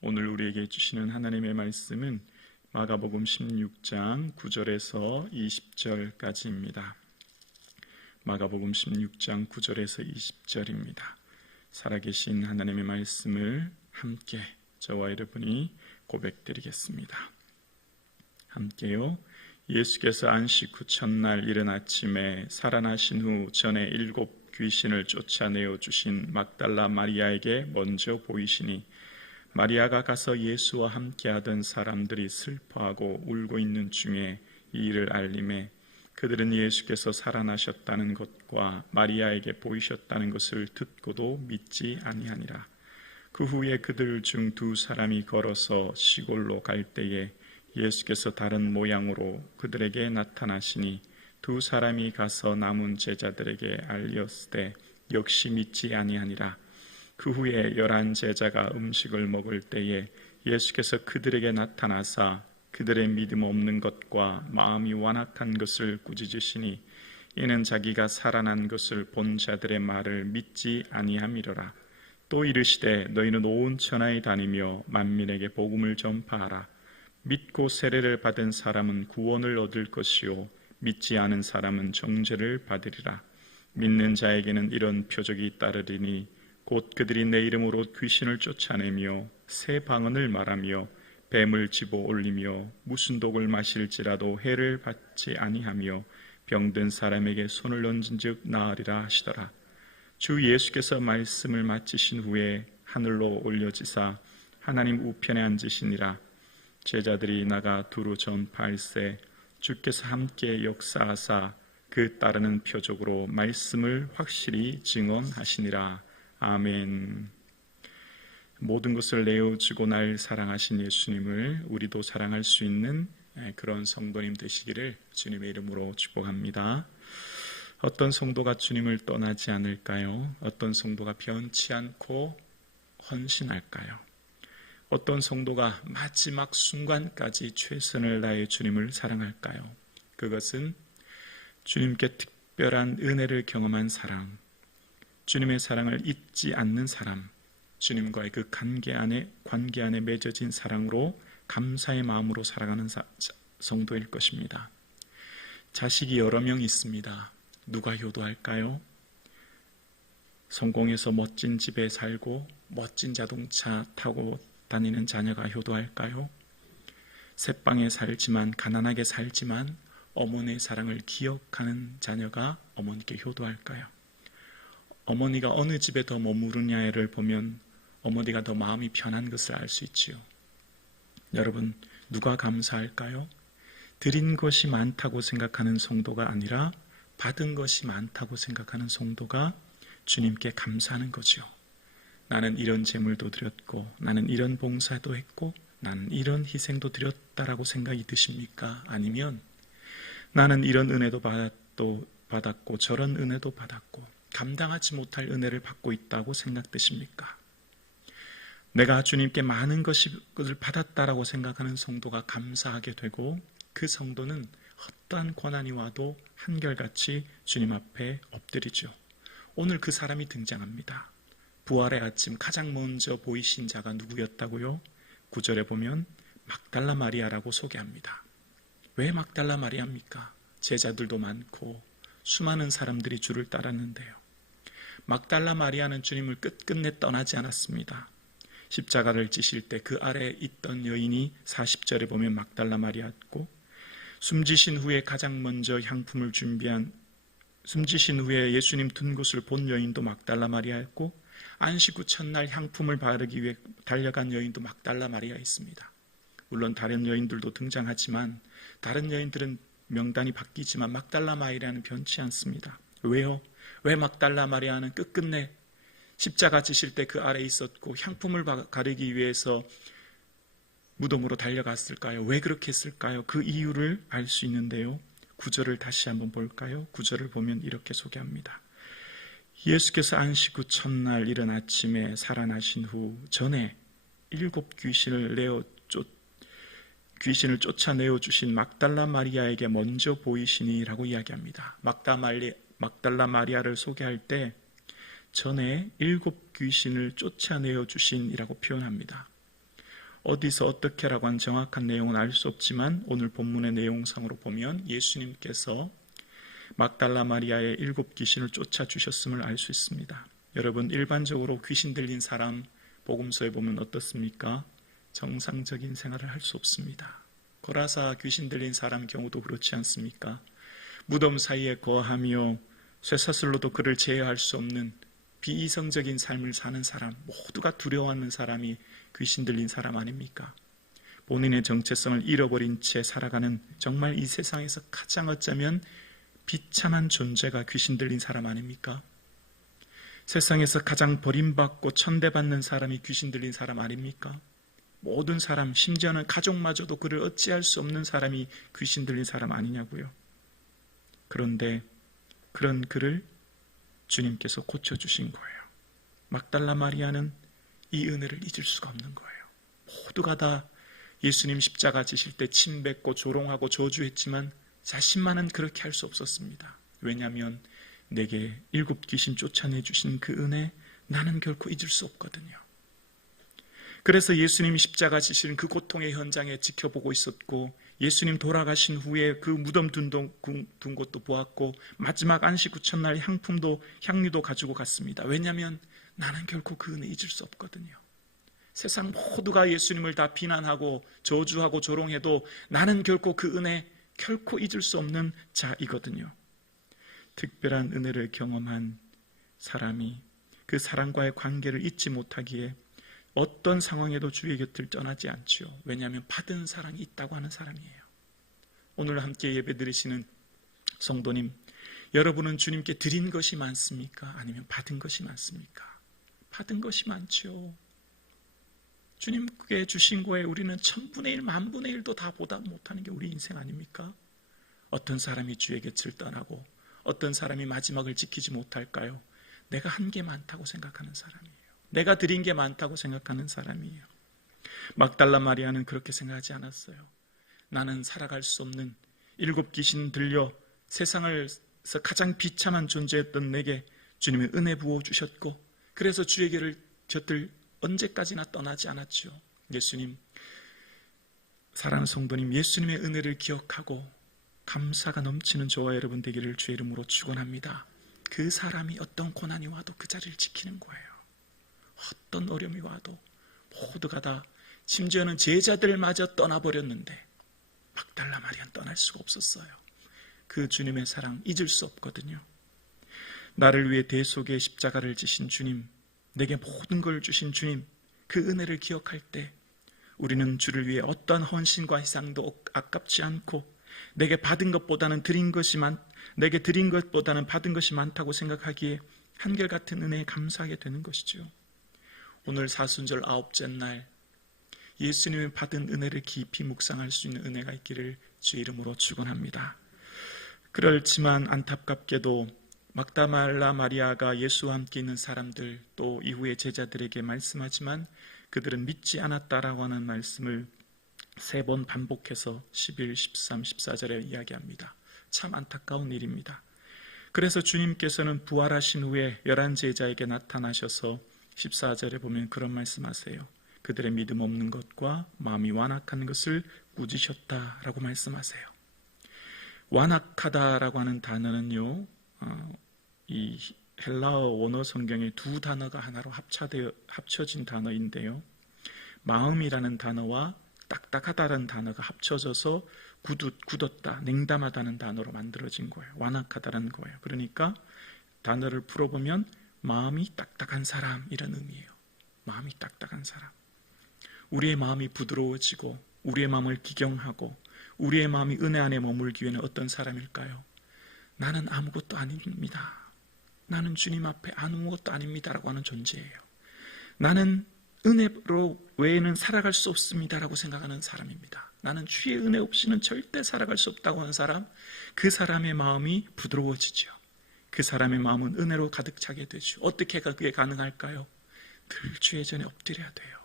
오늘 우리에게 주시는 하나님의 말씀은 마가복음 16장 9절에서 20절까지입니다. 마가복음 16장 9절에서 20절입니다. 살아계신 하나님의 말씀을 함께 저와 여러분이 고백드리겠습니다. 함께요. 예수께서 안식 후 첫날 이른 아침에 살아나신 후 전에 7 귀신을 쫓아내어 주신 막달라 마리아에게 먼저 보이시니 마리아가 가서 예수와 함께하던 사람들이 슬퍼하고 울고 있는 중에 이 일을 알림해 그들은 예수께서 살아나셨다는 것과 마리아에게 보이셨다는 것을 듣고도 믿지 아니하니라. 그 후에 그들 중 2 사람이 걸어서 시골로 갈 때에 예수께서 다른 모양으로 그들에게 나타나시니 2 사람이 가서 남은 제자들에게 알렸으되 역시 믿지 아니하니라. 그 후에 11 제자가 음식을 먹을 때에 예수께서 그들에게 나타나사 그들의 믿음 없는 것과 마음이 완악한 것을 꾸짖으시니 이는 자기가 살아난 것을 본 자들의 말을 믿지 아니함이로라. 또 이르시되 너희는 온 천하에 다니며 만민에게 복음을 전파하라. 믿고 세례를 받은 사람은 구원을 얻을 것이요 믿지 않은 사람은 정죄를 받으리라. 믿는 자에게는 이런 표적이 따르리니 곧 그들이 내 이름으로 귀신을 쫓아내며 새 방언을 말하며 뱀을 집어 올리며 무슨 독을 마실지라도 해를 받지 아니하며 병든 사람에게 손을 얹은즉 나으리라 하시더라. 주 예수께서 말씀을 마치신 후에 하늘로 올려지사 하나님 우편에 앉으시니라. 제자들이 나가 두루 전파할세 주께서 함께 역사하사 그 따르는 표적으로 말씀을 확실히 증언하시니라. 아멘. 모든 것을 내어주고 날 사랑하신 예수님을 우리도 사랑할 수 있는 그런 성도님 되시기를 주님의 이름으로 축복합니다. 어떤 성도가 주님을 떠나지 않을까요? 어떤 성도가 변치 않고 헌신할까요? 어떤 성도가 마지막 순간까지 최선을 다해 주님을 사랑할까요? 그것은 주님께 특별한 은혜를 경험한 사랑, 주님의 사랑을 잊지 않는 사람, 주님과의 그 관계 안에 맺어진 사랑으로 감사의 마음으로 살아가는 성도일 것입니다. 자식이 여러 명 있습니다. 누가 효도할까요? 성공해서 멋진 집에 살고 멋진 자동차 타고 다니는 자녀가 효도할까요? 새방에 살지만 가난하게 살지만 어머니의 사랑을 기억하는 자녀가 어머니께 효도할까요? 어머니가 어느 집에 더 머무르냐를 보면 어머니가 더 마음이 편한 것을 알 수 있지요. 여러분, 누가 감사할까요? 드린 것이 많다고 생각하는 성도가 아니라 받은 것이 많다고 생각하는 성도가 주님께 감사하는 거죠. 나는 이런 제물도 드렸고 나는 이런 봉사도 했고 나는 이런 희생도 드렸다라고 생각이 드십니까? 아니면 나는 이런 은혜도 받았고 저런 은혜도 받았고 감당하지 못할 은혜를 받고 있다고 생각되십니까? 내가 주님께 많은 것을 받았다라고 생각하는 성도가 감사하게 되고 그 성도는 어떠한 고난이 와도 한결같이 주님 앞에 엎드리죠. 오늘 그 사람이 등장합니다. 부활의 아침 가장 먼저 보이신 자가 누구였다고요? 9절에 보면 막달라 마리아라고 소개합니다. 왜 막달라 마리아입니까? 제자들도 많고 수많은 사람들이 주를 따랐는데요. 막달라 마리아는 주님을 끝끝내 떠나지 않았습니다. 십자가를 지실 때 그 아래에 있던 여인이 40절에 보면 막달라 마리아였고 숨지신 후에 가장 먼저 향품을 숨지신 후에 예수님 든 곳을 본 여인도 막달라 마리아였고 안식 후 첫날 향품을 바르기 위해 달려간 여인도 막달라 마리아였습니다. 물론 다른 여인들도 등장하지만 다른 여인들은 명단이 바뀌지만 막달라 마리아는 변치 않습니다. 왜요? 왜 막달라 마리아는 끝끝내 십자가 지실 때 그 아래에 있었고 향품을 가르기 위해서 무덤으로 달려갔을까요? 왜 그렇게 했을까요? 그 이유를 알 수 있는데요. 9절을 다시 한번 볼까요? 9절을 보면 이렇게 소개합니다. 예수께서 안식 후 첫날 이른 아침에 살아나신 후 전에 7 귀신을 쫓아내어 주신 막달라 마리아에게 먼저 보이시니 라고 이야기합니다. 막달라 마리아를 소개할 때 전에 7 귀신을 쫓아내어 주신이라고 표현합니다. 어디서 어떻게라고 하는 정확한 내용은 알 수 없지만 오늘 본문의 내용상으로 보면 예수님께서 막달라 마리아의 7 귀신을 쫓아주셨음을 알 수 있습니다. 여러분, 일반적으로 귀신 들린 사람 복음서에 보면 어떻습니까? 정상적인 생활을 할 수 없습니다. 고라사 귀신 들린 사람 경우도 그렇지 않습니까? 무덤 사이에 거하며 쇠사슬로도 그를 제어할 수 없는 비이성적인 삶을 사는 사람, 모두가 두려워하는 사람이 귀신 들린 사람 아닙니까? 본인의 정체성을 잃어버린 채 살아가는 정말 이 세상에서 가장 어쩌면 비참한 존재가 귀신 들린 사람 아닙니까? 세상에서 가장 버림받고 천대받는 사람이 귀신 들린 사람 아닙니까? 모든 사람, 심지어는 가족마저도 그를 어찌할 수 없는 사람이 귀신 들린 사람 아니냐고요. 그런데 그런 그를 주님께서 고쳐주신 거예요. 막달라 마리아는 이 은혜를 잊을 수가 없는 거예요. 모두가 다 예수님 십자가 지실 때 침뱉고 조롱하고 저주했지만 자신만은 그렇게 할 수 없었습니다. 왜냐하면 내게 7 귀신 쫓아내주신 그 은혜 나는 결코 잊을 수 없거든요. 그래서 예수님이 십자가 지시는 그 고통의 현장에 지켜보고 있었고, 예수님 돌아가신 후에 그 무덤 둔 곳도 보았고, 마지막 안식 후 첫날 향유도 가지고 갔습니다. 왜냐하면 나는 결코 그 은혜 잊을 수 없거든요. 세상 모두가 예수님을 다 비난하고 저주하고 조롱해도 나는 결코 그 은혜 결코 잊을 수 없는 자이거든요. 특별한 은혜를 경험한 사람이 그 사람과의 관계를 잊지 못하기에 어떤 상황에도 주의 곁을 떠나지 않지요. 왜냐하면 받은 사랑이 있다고 하는 사람이에요. 오늘 함께 예배 드리시는 성도님, 여러분은 주님께 드린 것이 많습니까? 아니면 받은 것이 많습니까? 받은 것이 많죠. 주님께 주신 거에 우리는 1000분의 1, 10,000분의 1도 다 보다 못하는 게 우리 인생 아닙니까? 어떤 사람이 주의 곁을 떠나고 어떤 사람이 마지막을 지키지 못할까요? 내가 한 게 많다고 생각하는 사람이에요. 내가 드린 게 많다고 생각하는 사람이에요. 막달라 마리아는 그렇게 생각하지 않았어요. 나는 살아갈 수 없는 7 귀신 들려 세상에서 가장 비참한 존재였던 내게 주님의 은혜 부어주셨고, 그래서 주의 곁을 언제까지나 떠나지 않았죠. 예수님, 사랑하는 성도님, 예수님의 은혜를 기억하고 감사가 넘치는 저와 여러분 되기를 주의 이름으로 축원합니다. 그 사람이 어떤 고난이 와도 그 자리를 지키는 거예요. 어떤 어려움이 와도 모두가 다, 심지어는 제자들마저 떠나버렸는데 막달라 마리아는 떠날 수가 없었어요. 그 주님의 사랑 잊을 수 없거든요. 나를 위해 대속의 십자가를 지신 주님, 내게 모든 걸 주신 주님, 그 은혜를 기억할 때 우리는 주를 위해 어떠한 헌신과 희생도 아깝지 않고 내게 받은 것보다는 내게 드린 것보다는 받은 것이 많다고 생각하기에 한결같은 은혜에 감사하게 되는 것이죠. 오늘 사순절 9째 날 예수님의 받은 은혜를 깊이 묵상할 수 있는 은혜가 있기를 주의 이름으로 축원합니다. 그렇지만 안타깝게도 막달라 마리아가 예수와 함께 있는 사람들, 또 이후의 제자들에게 말씀하지만 그들은 믿지 않았다라고 하는 말씀을 3번 반복해서 11, 13, 14절에 이야기합니다. 참 안타까운 일입니다. 그래서 주님께서는 부활하신 후에 11제자에게 나타나셔서 14절에 보면 그런 말씀하세요. 그들의 믿음 없는 것과 마음이 완악한 것을 꾸짖으셨다라고 말씀하세요. 완악하다라고 하는 단어는요, 이 헬라어 원어 성경의 2 단어가 하나로 합쳐진 단어인데요, 마음이라는 단어와 딱딱하다라는 단어가 합쳐져서 굳었다, 냉담하다는 단어로 만들어진 거예요. 완악하다라는 거예요. 그러니까 단어를 풀어보면 마음이 딱딱한 사람, 이런 의미예요. 마음이 딱딱한 사람. 우리의 마음이 부드러워지고 우리의 마음을 기경하고 우리의 마음이 은혜 안에 머물기 위해는 어떤 사람일까요? 나는 아무것도 아닙니다. 나는 주님 앞에 아무것도 아닙니다라고 하는 존재예요. 나는 은혜로 외에는 살아갈 수 없습니다라고 생각하는 사람입니다. 나는 주의 은혜 없이는 절대 살아갈 수 없다고 하는 사람, 그 사람의 마음이 부드러워지죠. 그 사람의 마음은 은혜로 가득 차게 되죠. 어떻게 그게 가능할까요? 늘 주의 전에 엎드려야 돼요.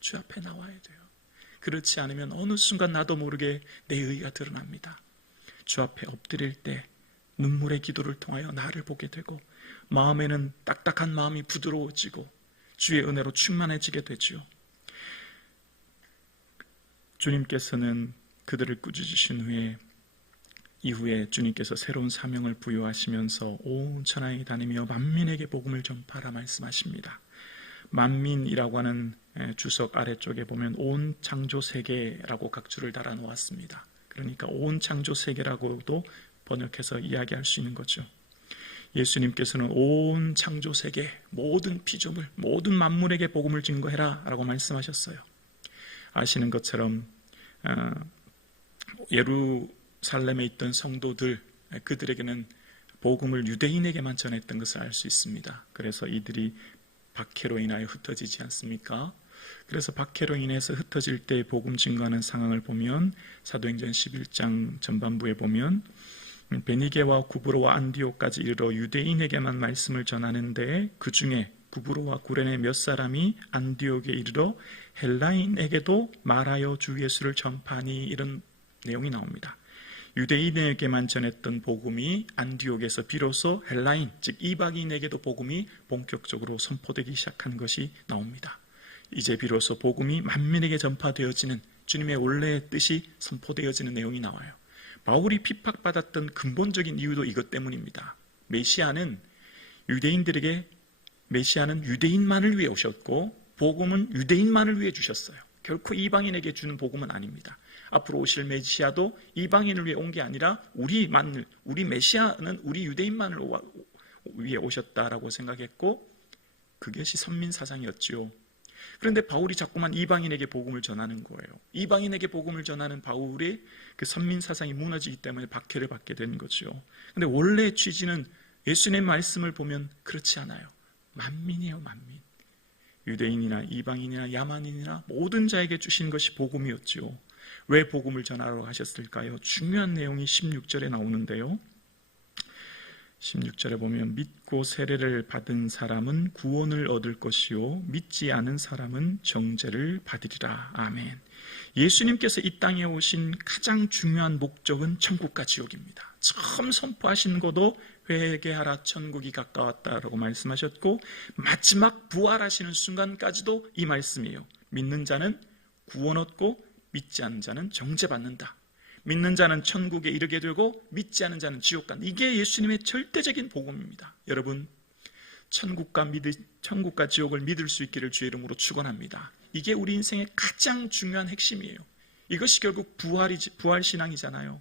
주 앞에 나와야 돼요. 그렇지 않으면 어느 순간 나도 모르게 내 의가 드러납니다. 주 앞에 엎드릴 때 눈물의 기도를 통하여 나를 보게 되고 마음에는 딱딱한 마음이 부드러워지고 주의 은혜로 충만해지게 되죠. 주님께서는 그들을 꾸짖으신 이후에 주님께서 새로운 사명을 부여하시면서 온 천하에 다니며 만민에게 복음을 전파하라 말씀하십니다. 만민이라고 하는 주석 아래쪽에 보면 온 창조 세계라고 각주를 달아 놓았습니다. 그러니까 온 창조 세계라고도 번역해서 이야기할 수 있는 거죠. 예수님께서는 온 창조 세계 모든 피조물 모든 만물에게 복음을 증거해라 라고 말씀하셨어요. 아시는 것처럼 예루살렘에 있던 성도들, 그들에게는 복음을 유대인에게만 전했던 것을 알 수 있습니다. 그래서 이들이 박해로 인하여 흩어지지 않습니까? 그래서 박해로 인해서 흩어질 때 복음 증거하는 상황을 보면 사도행전 11장 전반부에 보면 베니게와 구브로와 안디옥까지 이르러 유대인에게만 말씀을 전하는데 그 중에 구브로와 구레네 몇 사람이 안디옥에 이르러 헬라인에게도 말하여 주 예수를 전파하니, 이런 내용이 나옵니다. 유대인에게만 전했던 복음이 안디옥에서 비로소 헬라인, 즉 이방인에게도 복음이 본격적으로 선포되기 시작한 것이 나옵니다. 이제 비로소 복음이 만민에게 전파되어지는 주님의 원래의 뜻이 선포되어지는 내용이 나와요. 바울이 핍박받았던 근본적인 이유도 이것 때문입니다. 메시아는 유대인만을 위해 오셨고 복음은 유대인만을 위해 주셨어요. 결코 이방인에게 주는 복음은 아닙니다. 앞으로 오실 메시아도 이방인을 위해 온 게 아니라 우리 메시아는 우리 유대인만을 위해 오셨다라고 생각했고 그것이 선민사상이었죠. 그런데 바울이 자꾸만 이방인에게 복음을 전하는 거예요. 이방인에게 복음을 전하는 바울의 그 선민사상이 무너지기 때문에 박해를 받게 되는 거죠. 그런데 원래의 취지는 예수님의 말씀을 보면 그렇지 않아요. 만민이에요, 만민. 유대인이나 이방인이나 야만인이나 모든 자에게 주신 것이 복음이었죠. 왜 복음을 전하러 하셨을까요? 중요한 내용이 16절에 나오는데요. 16절에 보면 믿고 세례를 받은 사람은 구원을 얻을 것이요 믿지 않은 사람은 정죄를 받으리라. 아멘. 예수님께서 이 땅에 오신 가장 중요한 목적은 천국과 지옥입니다. 처음 선포하신 것도 회개하라 천국이 가까웠다라고 말씀하셨고 마지막 부활하시는 순간까지도 이 말씀이에요. 믿는 자는 구원 얻고 믿지 않는 자는 정죄받는다. 믿는 자는 천국에 이르게 되고 믿지 않는 자는 지옥 간다. 이게 예수님의 절대적인 복음입니다. 여러분, 천국과 지옥을 믿을 수 있기를 주의 이름으로 축원합니다. 이게 우리 인생의 가장 중요한 핵심이에요. 이것이 결국 부활신앙이잖아요.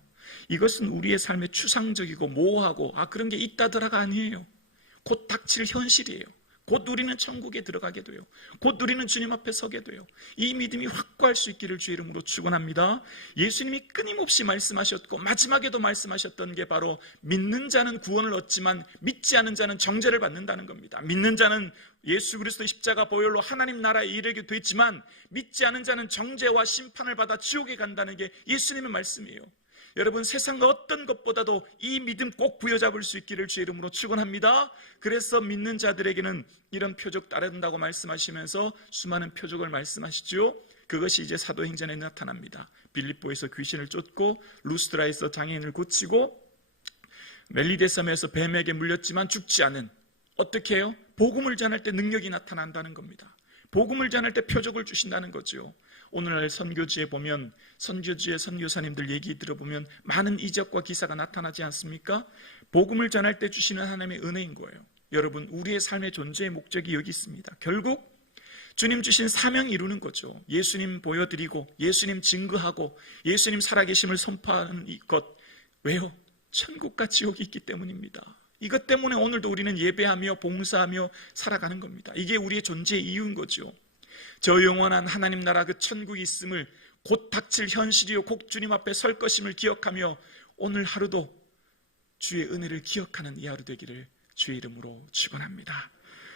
이것은 우리의 삶에 추상적이고 모호하고 그런 게 있다더라가 아니에요. 곧 닥칠 현실이에요. 곧 우리는 천국에 들어가게 돼요. 곧 우리는 주님 앞에 서게 돼요. 이 믿음이 확고할 수 있기를 주의 이름으로 축원합니다. 예수님이 끊임없이 말씀하셨고 마지막에도 말씀하셨던 게 바로 믿는 자는 구원을 얻지만 믿지 않은 자는 정죄를 받는다는 겁니다. 믿는 자는 예수 그리스도의 십자가 보혈로 하나님 나라에 이르게 됐지만 믿지 않은 자는 정죄와 심판을 받아 지옥에 간다는 게 예수님의 말씀이에요. 여러분, 세상 어떤 것보다도 이 믿음 꼭 부여잡을 수 있기를 주의 이름으로 축원합니다. 그래서 믿는 자들에게는 이런 표적 따른다고 말씀하시면서 수많은 표적을 말씀하시죠. 그것이 이제 사도행전에 나타납니다. 빌립보에서 귀신을 쫓고 루스드라에서 장애인을 고치고 멜리데섬에서 뱀에게 물렸지만 죽지 않은, 어떻게 해요? 복음을 전할 때 능력이 나타난다는 겁니다. 복음을 전할 때 표적을 주신다는 거죠. 오늘날 선교지에 보면 선교지의 선교사님들 얘기 들어보면 많은 이적과 기사가 나타나지 않습니까? 복음을 전할 때 주시는 하나님의 은혜인 거예요. 여러분, 우리의 삶의 존재의 목적이 여기 있습니다. 결국 주님 주신 사명 이루는 거죠. 예수님 보여드리고 예수님 증거하고 예수님 살아계심을 선포하는 것. 왜요? 천국과 지옥이 있기 때문입니다. 이것 때문에 오늘도 우리는 예배하며 봉사하며 살아가는 겁니다. 이게 우리의 존재의 이유인 거죠. 저 영원한 하나님 나라 그 천국이 있음을, 곧 닥칠 현실이요 곧 주님 앞에 설 것임을 기억하며 오늘 하루도 주의 은혜를 기억하는 이 하루 되기를 주의 이름으로 축원합니다.